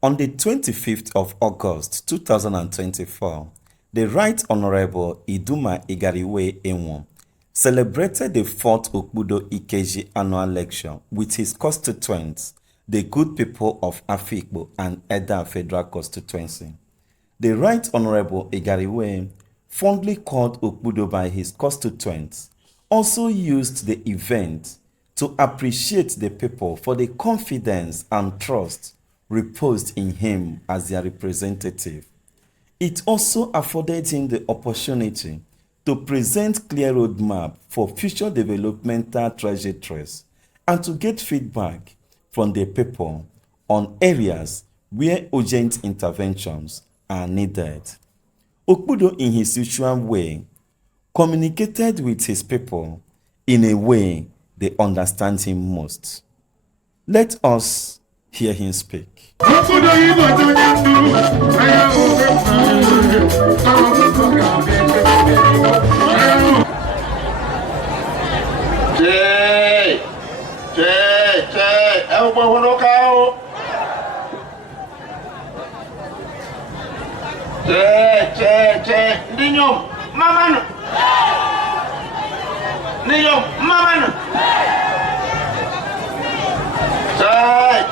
On the 25th of August 2024, the Right Honorable Iduma Igariwey celebrated the 4th Okpudo Ikeji Annual Lecture with his constituents, the good people of Afikpo and Edda Federal Constituency. The Right Honorable Igariwey, fondly called Okpudo by his constituents, also used the event to appreciate the people for the confidence and trust reposed in him as their representative. It also afforded him the opportunity to present clear roadmap for future developmental trajectories and to get feedback from the people on areas where urgent interventions are needed. Okpudo, in his usual way, communicated with his people in a way they understand him most. Let us hear him speak.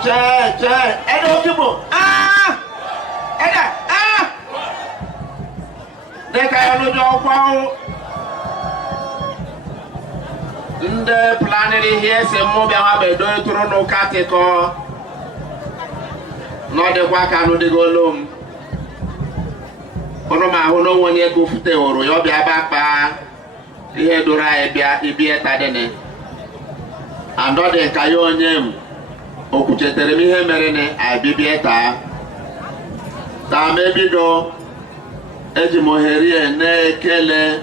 Edda Okpudo. Edda. Deka ya no jo kwa nde planning here se mo bia ma be do turu no katiko no de kwa ka no de golom ono ma ho no woni e go fute oro yo bia ba pa ihe dora e bia ibie tadene ando de ka yo nyem okuchetere mi ihe mere ne abibie ta mebido eji moherie na-ekele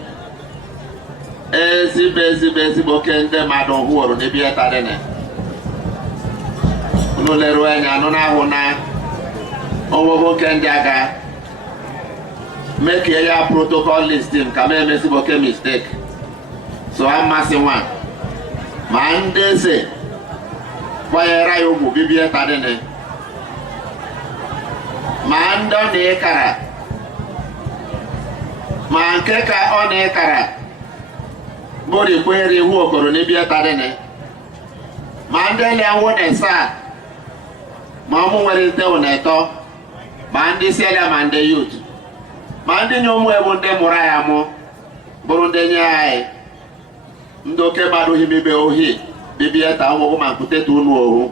ezigbo kende mmadụ hụrụ n'ebie tadene unu leruo anya anụ na-ahụ na ọnwụgwụ kende aga mekie ya protocol listing ka ma emezigbo ke mistake so amasị nwa ma ndị eze kwanyere ya ugwu bibie tadene ma ndị ọ na-ekara ma nke ka ọ na-ekara bori kwere ihu okoro n'ebie tadene ma ndị le-enwu na-esa ma ọmụ nwere ite ụna-eto ma ndị sielia ma ndị youth ma ndị nye ụmụ ebu ndị mụrụ ya mụ bụrụ ndị nye anyị ndị oke mmadụ himibe ohi bibie ta ụmụ ma nkuteta unu ohu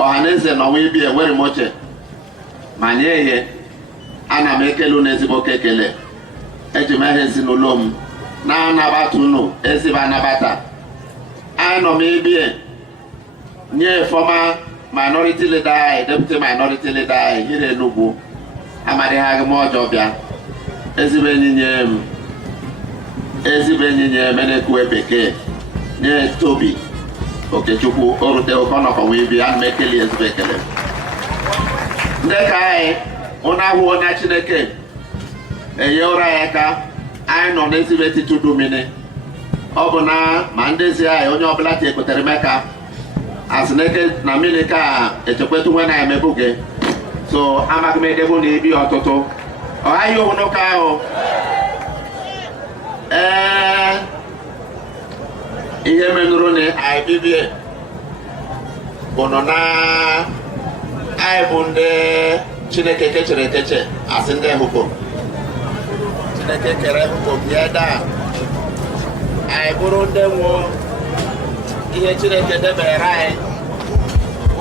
ọhaneze na ọnwa ibi enwere moche ma nye ihe ana m ekele unu ezigbo kekele eji m ihe ezinụlọ m na-anabata unu ezigbo anabata anyị nọ m ibie nye former minority leader anyị deputy minority leader anyị hiri Enugwu amadịghị m ọjọọ bịa ezigbo enyi nye menekwe bekee nye Tobi Okechukwu orute okonọkọnwa ibi ana m ekele ezigbo ekele ndị ka anyị ụna ahụ onye Chineke enye ụra ya ka anyị nọ n'ezigbo etiti dumini ọ bụ na ma ndezi anyị onye ọbụla ti ekwetere meka asịneke na mmiri ka echekwetu nwe na emebuge so amaghị m edebu na ibi ọtụtụ ọhaghị ohu n'ụka ahụ ihe menụrụ na anyị bibie ụnụ na anyị bụ ndị Chineke kechere ekeche asị ndị hụko Chineke kere hụko bịa daa anyị bụrụ ndị nwụ ihe Chineke debere anyị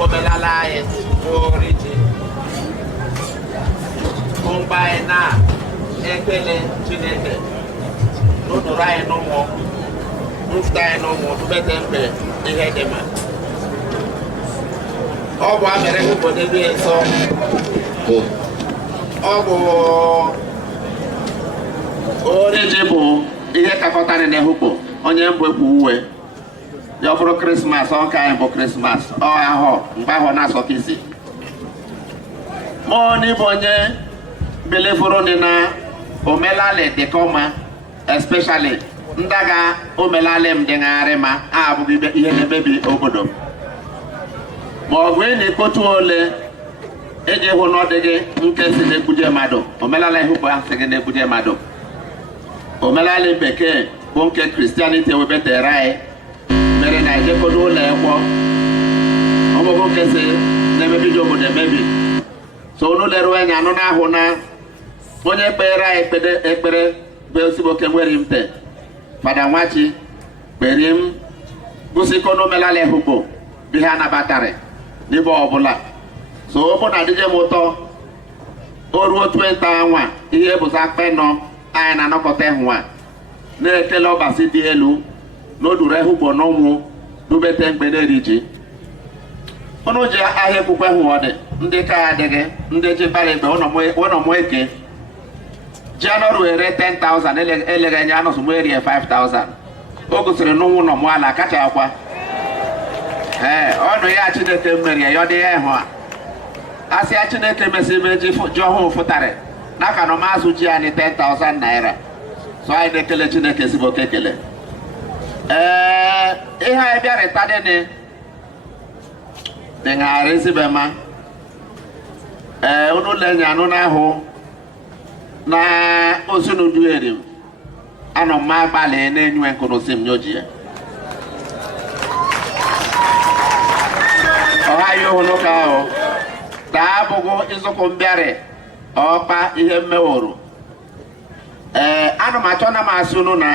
omenala anyị oriji mgbe anyị na-ekele Chineke n'ụdụrụ anyị n'ụmụ mfụta anyị n'ụmụ tụbete mgbe ihe dị mma ọ bụ amere obodo dị nsọ ọ bụ oriji bụ ihe kakọtara n'ehukpo onye mbụ ekwu uwe ya ọ bụrụ Krismas ọka anyị bụ Krismas ọ ahụ mgbe ahụ na-asọka isi mụọ n'ịbụ onye belefuru dị na omelali dịkọma especially ndaga omelali m dị ngagharị ma abụghị ihe na-emebi obodo ma ọ bụ ị na-ekpotu ole eji hụ na ọ dịghị nke si na-egbuje mmadụ omenala ihukpo ahụ si gị na-egbuje mmadụ omenala bekee bụ nke Christianity webetere anyị mere na ejekodo ụlọ ekwo ọmụgwọ nke si na-emebido obodo emebi so unu leruo anya anụ na-ahụ na onye kpere anyị ekpere bụ ezigbo oke nwere mte Fada Nwachi kpere m gụsịko n'omenala ihukpo bụ ihe anabatara n'ebe ọbụla so ọ bụ na adịje m ụtọ o ruo 20 anwa ihe bụzi akpa nọ anyị na-anọkọta hụwa na-ekele ọbasi dị elu n'oduru ehugbo n'ụmụ dubete mgbe na-eri ji ụnụ ji ahịa ekwukwe hụ ọ dị ndị ka ya adịghị ndị ji bara egbe ụnọmụ eke ji anọrụ ere 10,000 eleghị anya anọsụ mụ erie 5,000 o gosiri n'ụmụ nọmụ ala kacha akwa ọnụ ya Chineke mmeri ya ọ dị ya ịhụ a asị ya Chineke mesịrị meji ji ọhụụ fụtarị n'aka na mazụ ji anyị 10,000 naira so anyị na-ekele Chineke ezigbo oke ekele ihe anyị bịarịta dị ngagharị ezigbo ma unu ụlọ enyi anụ n'ahụ na ozinudu erim anọ mma agbalị na-enyiwe nkụrụsi m nyoji ya ọha ihe n'ụka ahụ taa abụghị ịzụkụ mbịarị ọkpa ihe mmeworo anụ m achọ na m asị unu na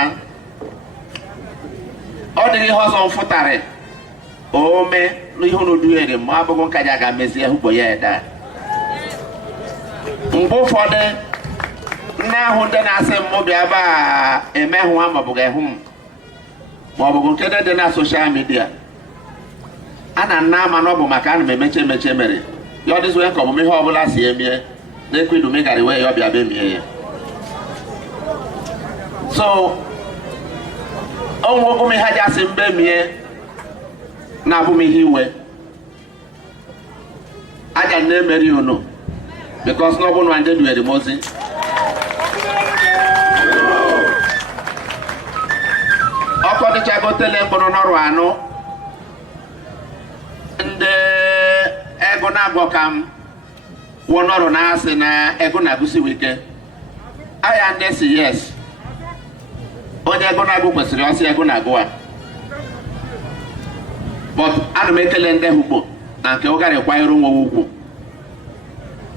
ọ dịghị ihe ọzọ mfụtarị ome n'ihe unu duhere ma abụghị nka ji aga mezie hụgbo ya Edda mgbe ụfọdụ nne ahụ ndị na-asị m bịa ebe a emehụ ha maọbụghị ehụ m maọbụghị nke dị na soshal midia a na nna ama na ọ bụ maka ana m emeche mere ya ọ dịzị ka ọmụmụ ihe ọbụla si emie na-ekwe Iduma Igariwey ya ọbịa bemie ya so onwe ihe ji asị mbe mie na-abụ m ihe iwe aja na-emeri unu because na ọ bụ na ndị duere m ozi ọkọ dịchago tele mkpụrụ n'ọrụ anụ ndị ego na-agwọ ka m wọnọrụ na-asị na ego na-agụsiwe ike aya ndị si yes onye ego na-agụ kwesịrị ọsị ego na-agụ a but ana m ekele ndị hụgbo na nke ụgarị kwanyere onwe ugwu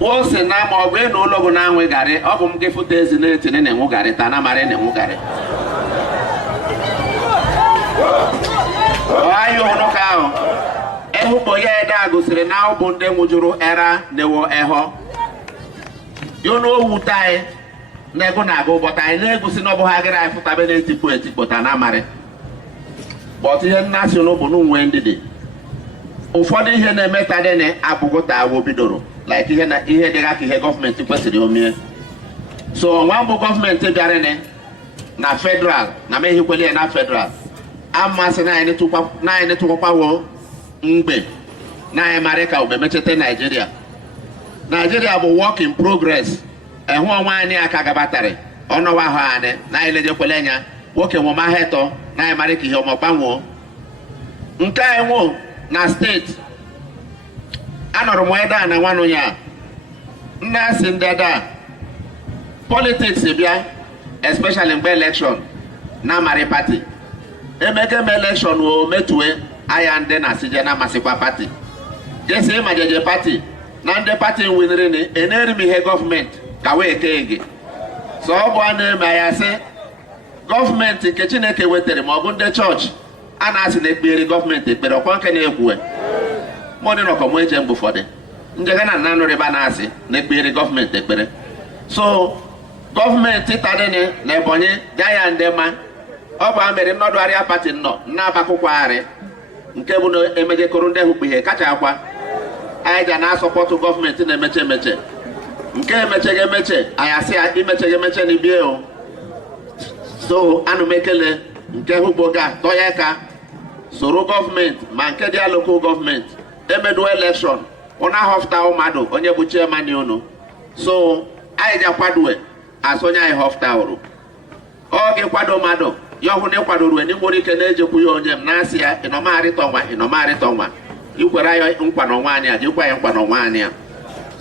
o si na ma ọ bụ ịnụ ụlọ bụ na-anwụ garị ọ bụ m gị fụta ezi na-etinye na-enwu garị taa na mara na-enwu garị anyị hụrụ ka ahụ ehugbo ya Edda gosiri na ọ bụ ndị nwụjuru era na-ewo ehọ yonu owuta anyị na ego na-agụ ụbọta anyị na-egosi na ọ bụ ha gịrị anyị fụtabe na-etipụta na amarị bọtụ ihe nnasị n'ụbụ n'unwe ndịdị ụfọdụ ihe na-emeta dị abụgụta agwụ bidoro like ihe dịga ka ihe gọọmenti kwesịrị omie so nwa mbụ gọọmenti bịara na federal na mehikwele ya na federal amasị na anyị tụkwakwawo mgbe na anyị mara ka ube mechete Nigeria bụ work in progress ehụ ọnwa anyị aka gabatarị ọnọwa ahụ anyị na anyị lejekwele anya nwoke nwụmahụ eto na anyị mara ka ihe ọma gbanwoo nke anyị nwụ na steeti anọrọ m Edda na nwanụ ya nna asị ndị Edda politics bịa especially mgbe election na amari pati emege m election o metue aya ndị na-asije na-amasịkwa pati jesi ịmajeje pati na ndị pati winere na eneri m ihe gọọmenti ka wee kee ege so ọ bụ a na-eme ya sị gọọmenti nke Chineke wetere ma ọ bụ ndị chọọchị a na-asị na ekpere gọọmenti ekpere ọkwa nke na-ekwue mọdụ nọkọmụ eje mgbe ụfọdụ njega na nanụrịba na-asị na ekpere gọọmenti ekpere so gọọmenti tadịnị na Ebonyi ga ya ndị ma ọ bụ amere nnọdụ arịa pati nnọ na-abakwụkwọ arị nke bụ na emejekọrọ ndị hụkpu ihe kacha akwa anyị ja na-asọpọtụ gọọmenti na-emeche emeche nke emecheghị emeche anyị asị ya imecheghị emeche na ibie o so anụ m ekele nke hụkpo ga tọ ya ka soro gọọmenti ma nke dị lokal gọọmenti emedu elekshọn ụna họfta mmadụ onye bụ chairman unu so anyị ji akwadoe asonye anyị họfta ụrụ ọ ga-ekwado mmadụ ya ọhụrụ ịkwadoro enyi nwere ike na-ejekwu ya onye m na-asị ya ịnọmarịta ọnwa ikwere anyị nkwa n'ọnwa anyị a jekwa ya nkwa n'ọnwa anyị a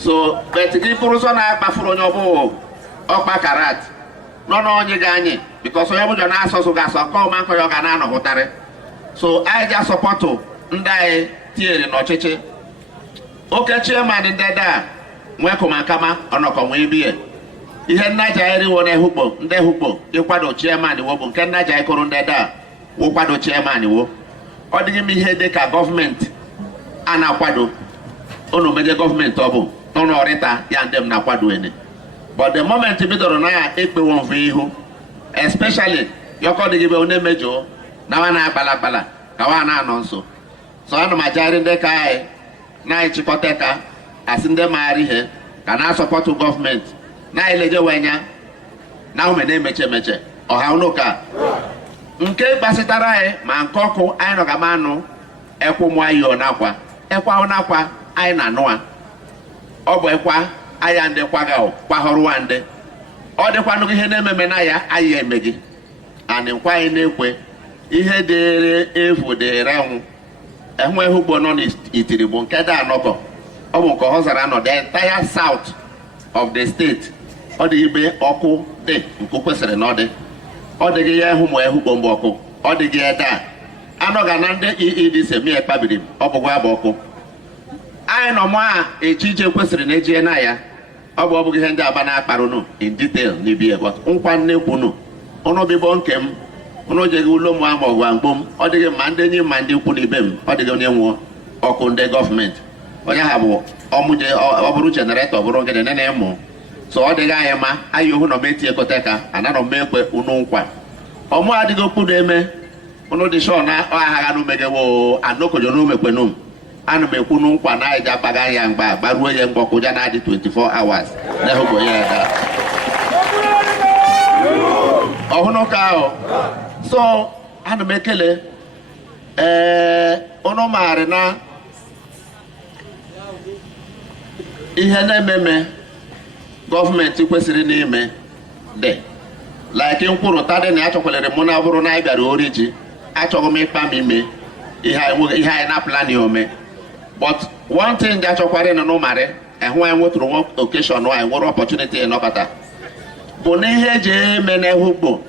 so but gị bụrụ sọ na-akpafuru onye ọbụ ọkpa karat nọ n'onye gị anyị because onye bụjọ na-asọsụ ga-asọ nke ọma nkọ ya ọ ga na-anọpụtarị so anyị ga sọpọtụ ndị anyị tinyere n'ọchịchị oke chairman ndị da nwee kụmakama ọnọkọ nwee biye ihe nnaja anyị riwo n'ehukpo ndị ehukpo ịkwado chairman wo bụ nke nnaja anyị kụrụ ndị da wụkwado chairman wo ọ dịghị m ihe dị ka gọọmenti a na-akwado unu meje gọọmenti ọ bụ n'ụlọ ọrịta ya ndị m na-akwado ene but the moment bidoro na ya ekpewo mfe ihu especially yọkọ dịghị be onye mejọ na wa na-akpala ka wa na-anọ nso so ana m ajari ndị ka anyị na-echịkọta ka asị ndị maara ihe ka na-asọpọtụ gọọmenti na-eleje wenya na ume na-emeche emeche ọha ụnụka nke gbasịtara anyị ma nke ọkụ anyị nọ gama anụ ekwu mụ ayọ n'akwa ekwa n'akwa anyị na-anụa ọ bụ ekwa aya ndị kwaga kwahọrụwa ndị ọ dịkwanụ ihe na-ememe na ya anyị eme gị anị nkwa anyị na-ekwe ihe dịrị efu dịrị nwụ enwe ugbo nọ n'itiri bụ nke da anọkọ ọ bụ nke ọ zara nọ the entire south of the state ọ dị ibe ọkụ dị nke kwesịrị na ọ dịghị ya ehụ ma ehugbo mgbe ọkụ ọ dịghị ede anọga na ndị EEDC mi ekpabiri ọ bụgwa bụ ọkụ anyị nọ ma echiche kwesịrị na ejie na ya ọ bụghị ihe ndị aba na-akparụnụ in detail n'ibie but nkwa nnekwunu ụnụ bibo nke m ụnụ jeghị ụlọ mụ ama ọgwa mgbo m ọ dịghị ma ndị enyi ma ndị ikwu n'ibe m ọ dịghị onye nwụọ ọkụ ndị gọọmenti onye ha bụ ọmụje ọ bụrụ jeneretọ ọ bụrụ ngede nene ịmụ so ọ dịghị anyị ma anyị ohu nọ meti ekote ka ananọ m ekwe unu nkwa ọmụ adịghị okpudo eme ụnụ dị shọ na ọagha n'umegewo anokojo n'umekwenum ana m ekwu nkwa na anyị ji akpaga ya mgba gbaruo ya mgbọkwụja na-adị 24 hours na-ehụgo ya eda ọhụnụka ahụ so ana m ekele ụnụ maara na ihe na-ememe gọọmenti kwesịrị n'ime dị like nkwurụta dị na ya chọkwalere mụ na bụrụ na anyị bịara ori ji achọghị m ịkpa m ime ihe anyị na plani ome but one thing that achọkwara nọ n'ụmarị ehụ anyị nwetụrụ nwa occasion anyị nwere opportunity ịnọkọta bụ na ihe eji eme n'ehugbo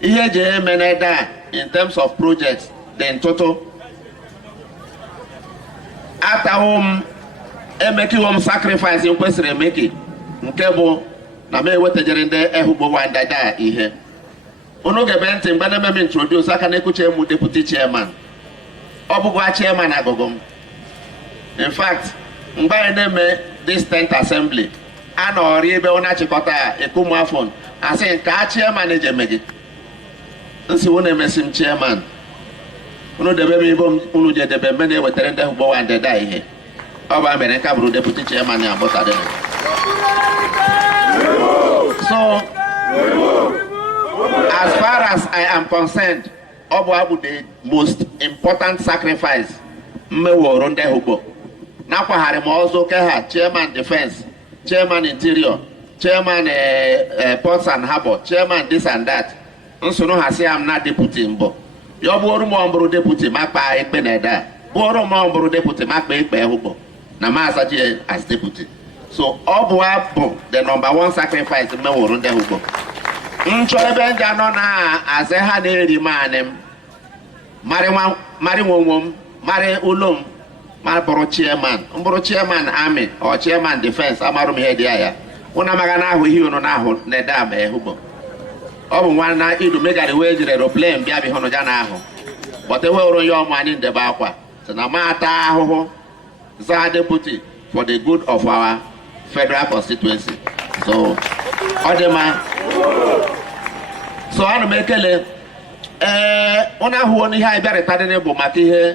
ihe eji eme n'Edda in terms of projects dị ntụtụ atawo m emekiwo m sacrifice m kwesịrị emeki nke bụ na m ewetajere ndị ehugbo wa ndada ihe unu gebe ntị mgbe na-eme m introduce aka na-ekuche m deputy chairman ọ bụgwa chairman agụgụ m in fact mgbe anyị na-eme this 10th assembly a nọrọ ebe ọ na-achịkọta ya ekumafon asị nke a chairman ejeme gị nsi unu emesi m chairman unu debe m ibo unu je debe mbe na-ewetara ndị ehugbo wa ndada ihe ọ bụ mere nka bụrụ deputy chairman ya bọtadị so as far as I am concerned ọ bụ the most important sacrifice mmeworo ndị ehugbo nakwagharị m ọzọ ke ha chairman defense chairman interior chairman ports and harbor chairman this and that nsonu ha si am na deputy mbụ ya ọ bụrụ m ọmbụrụ deputy ma kpaa ikpe na Edda bụrụ m ọmbụrụ deputy ma kpaa ikpe ehugbo na ma asachi as deputy so ọ bụ the number one sacrifice mmeworo ndị ehugbo nchọ ebe ndị anọ na-azị ha na-eri maanị m marị nwenwo m marị ụlọ m ma bụrụ chairman army or chairman defense amarụ m ihe dị ya ụna amaga na-ahụ ihe unu na-ahụ na Edda ma ehugbo ọ bụ nwanna Iduma Igariwey jiri aeroplane bịa bụ hụnụ ja na-ahụ but ewere onye ọmụ anyị ndebe akwa so na ma ata ahụhụ za deputy for the good of our federal constituency so ọ dị mma so ana m ekele ụnụ ahụwo n'ihe anyị bịarịta dị bụ maka ihe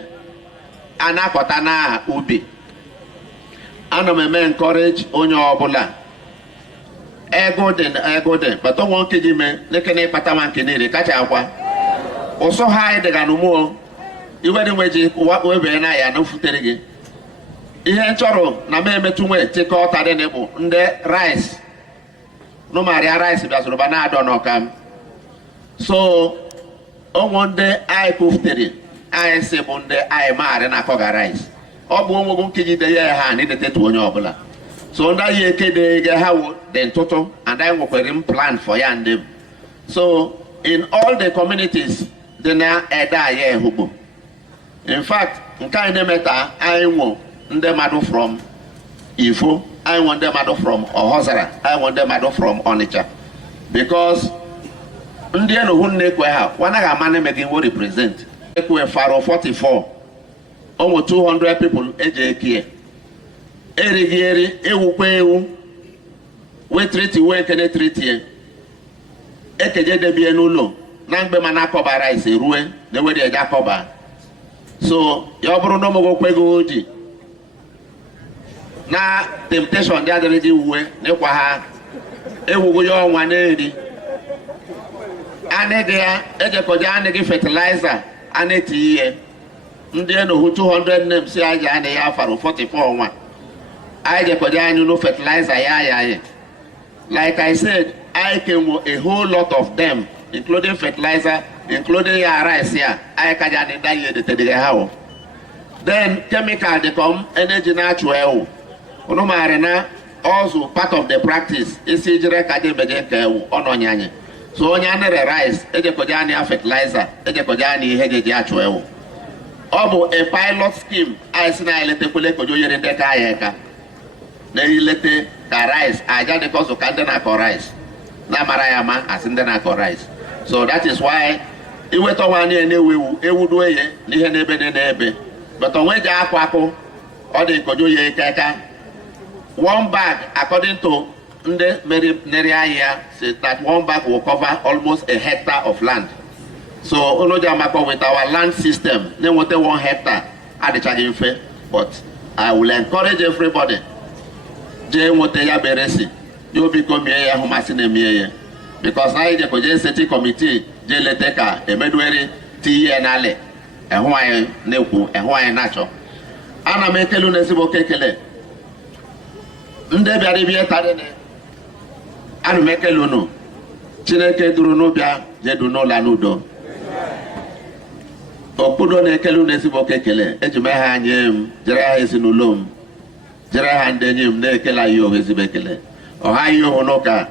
a na-akọta na ubi ana m eme encourage onye ọbụla ego dị bata nwa nke ji mee lekene ịkpata ma nke niile kacha akwa ụsọ ha anyị dịga n'ụmụọ iwe dị nweji webere na ya na ofutere gị ihe nchọrọ na m emetụ nwe tikọta dị bụ ndị rice nụmarịa rice bịazụrụ ba na-adọ n'ọka m so onwe ndị anyị kwufutere anyị si bụ ndị anyị maarị na-akọga rice ọ bụ onwegwu nkegide ya ha na idetetu onye ọbụla So that year they have the total and I work with plan for ya and them. So in all the communities, they now Edda ye hubu. In fact, in kind of matter, I want them from Ifo, I want them from Ohozara, I want them from Onitsha. Because Indian who nekweha, one of man making what represent. Ekwe Faro 44, almost 200 people age Erigieri, Ewukwewu, we treaty, we can treat ye. Ekeje de bienulo, Nangbe Manakoba rice, Rue, the way they Jacoba. So, Yobro no mo kwego oji. Na temptation the other day we nekwaha. Ewugo yo wanedi. Anegea, ejekoja anegi fertilizer, anetiye. Ndiye no 200 names si aja ane ya faro 44 one. I no fertilizer, like I said, I came with a whole lot of them, including fertilizer, including rice here. I can die. Then chemical they come energy natural. Also part of the practice is on so onyane rice, ejekojani fertilizer, ejekojani hejeji actual. Obo a pilot scheme. I see na ilete kule kojo yere ndeka ayeka. Na ilete ka rice aja de koso kande na ko rice na marayama asinde na ko rice. So that is why iweto wani enewewu ewudo eye ni ihe nebe nebe but onwe ja akwako o de kojo ye keka one bag according to nde meri aya say that one bag will cover almost a hectare of land. So Olojamako with our land system, they want 1 hectare at the charging fee, but I will encourage everybody. Jay Moteya Beresi, you become a Humasine Mie. Because I the city committee, Jay Leteka, a Medweri, T and Ale, and Hawaii Neku, and Hawaii Nacho. Anna Mekelu Nesibo Kekele. Nde Baribia Tadene. Anna Mekeluno. Chineke Durunobia, Jeduno Lanudo. Okpudo Ikeji Nesibo Kekele, Ejumeha Nyem, Jera Esinulum, Jera Handenyum, Nekela Yo Hezibekele, Ohio Honoka,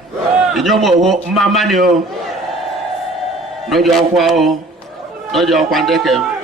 Inyomo Mamanio, no Jokwao, no Jokwandeke.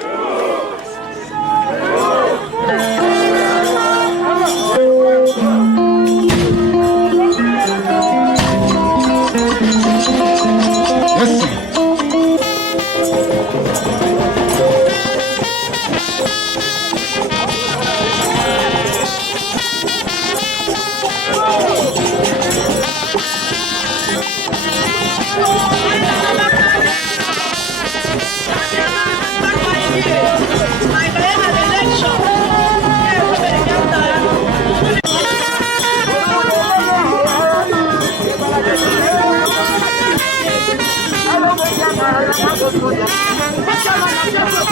Yes,